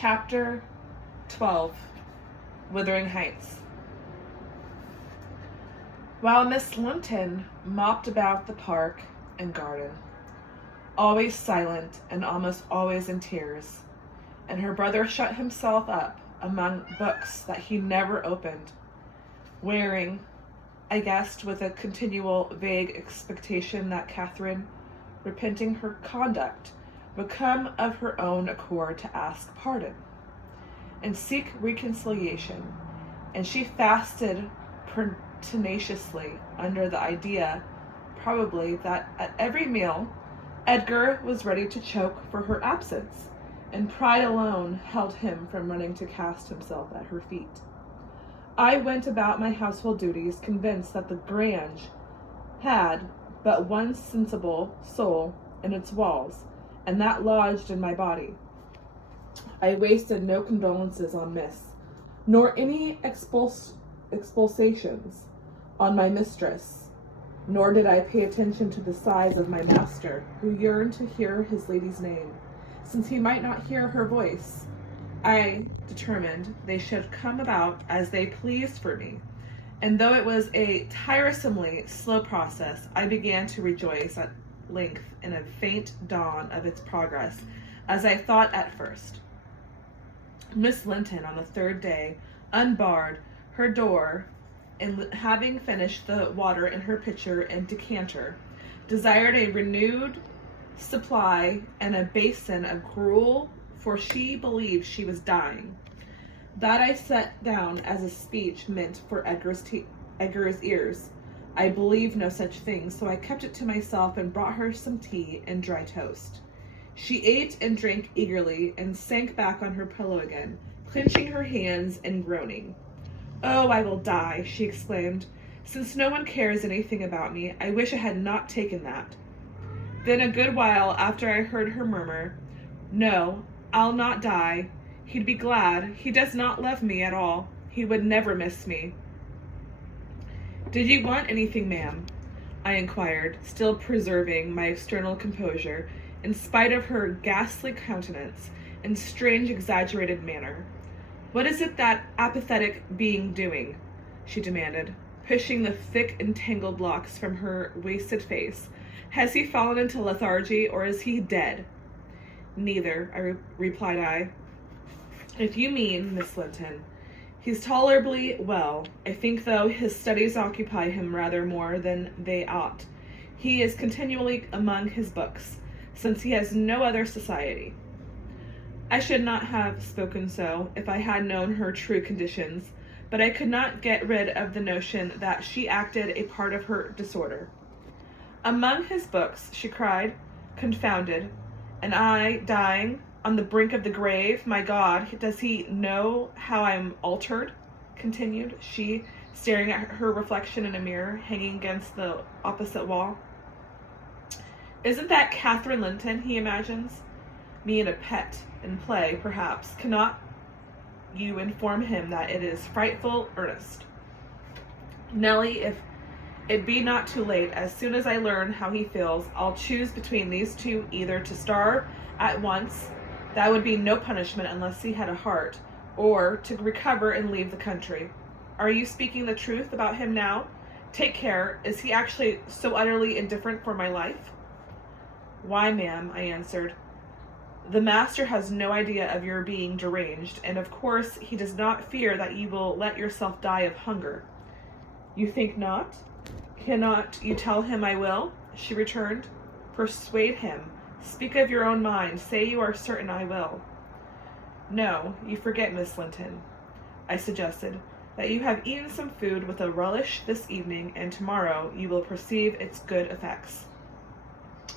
Chapter 12, Wuthering Heights. While Miss Linton mopped about the park and garden, always silent and almost always in tears, and her brother shut himself up among books that he never opened, wearing, I guessed, with a continual vague expectation that Catherine, repenting her conduct, would come of her own accord to ask pardon and seek reconciliation, and she fasted pertinaciously under the idea, probably, that at every meal Edgar was ready to choke for her absence, and pride alone held him from running to cast himself at her feet. I went about my household duties convinced that the Grange had but one sensible soul in its walls, and that lodged in my body. I wasted no condolences on Miss, nor any expulsations on my mistress, nor did I pay attention to the sighs of my master, who yearned to hear his lady's name, since he might not hear her voice. I determined they should come about as they pleased for me, and though it was a tiresomely slow process, I began to rejoice at length in a faint dawn of its progress, as I thought at first. Miss Linton, on the third day, unbarred her door, and having finished the water in her pitcher and decanter, desired a renewed supply and a basin of gruel, for she believed she was dying. That I set down as a speech meant for Edgar's ears. I believed no such thing, so I kept it to myself and brought her some tea and dry toast. She ate and drank eagerly and sank back on her pillow again, clenching her hands and groaning. "Oh, I will die," she exclaimed. "Since no one cares anything about me, I wish I had not taken that." Then a good while after I heard her murmur, "No, I'll not die. He'd be glad. He does not love me at all. He would never miss me." "Did you want anything, ma'am?" I inquired, still preserving my external composure, in spite of her ghastly countenance and strange exaggerated manner. "What is it that apathetic being doing?" she demanded, pushing the thick entangled locks from her wasted face. "Has he fallen into lethargy, or is he dead?" "Neither," replied I. "If you mean, Miss Linton, he's tolerably well. I think, though, his studies occupy him rather more than they ought. He is continually among his books, since he has no other society." I should not have spoken so if I had known her true conditions, but I could not get rid of the notion that she acted a part of her disorder. "Among his books," she cried, confounded. "And I dying, on the brink of the grave. My God, does he know how I am altered?" continued she, staring at her reflection in a mirror hanging against the opposite wall. "Isn't that Catherine Linton he imagines? Me in a pet, in play, perhaps. Cannot you inform him that it is frightful earnest? Nellie, if it be not too late, as soon as I learn how he feels, I'll choose between these two, either to starve at once, that would be no punishment unless he had a heart, or to recover and leave the country. Are you speaking the truth about him now? Take care. Is he actually so utterly indifferent for my life?" "Why, ma'am," I answered, "the master has no idea of your being deranged, and of course he does not fear that you will let yourself die of hunger." "You think not? Cannot you tell him I will?" she returned. "Persuade him. Speak of your own mind. Say you are certain I will." "No, you forget, Miss Linton," I suggested, "that you have eaten some food with a relish this evening, and tomorrow you will perceive its good effects."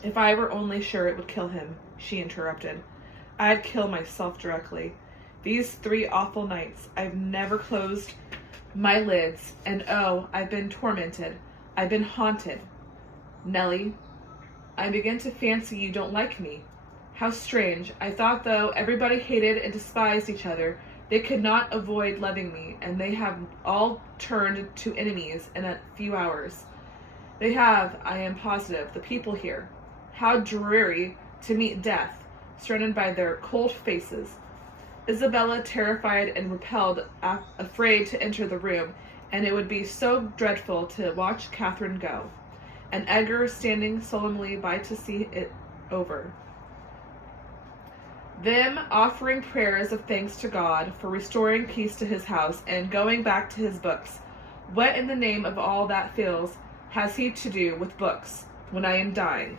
"If I were only sure it would kill him," she interrupted, "I'd kill myself directly. These 3 awful nights, I've never closed my lids, and oh, I've been tormented. I've been haunted. Nellie, I begin to fancy you don't like me. How strange. I thought, though everybody hated and despised each other, they could not avoid loving me, and they have all turned to enemies in a few hours. They have, I am positive, the people here. How dreary to meet death, surrounded by their cold faces. Isabella terrified and repelled, afraid to enter the room, and it would be so dreadful to watch Catherine go, and Edgar standing solemnly by to see it over. Them offering prayers of thanks to God for restoring peace to his house and going back to his books. What in the name of all that feels has he to do with books when I am dying?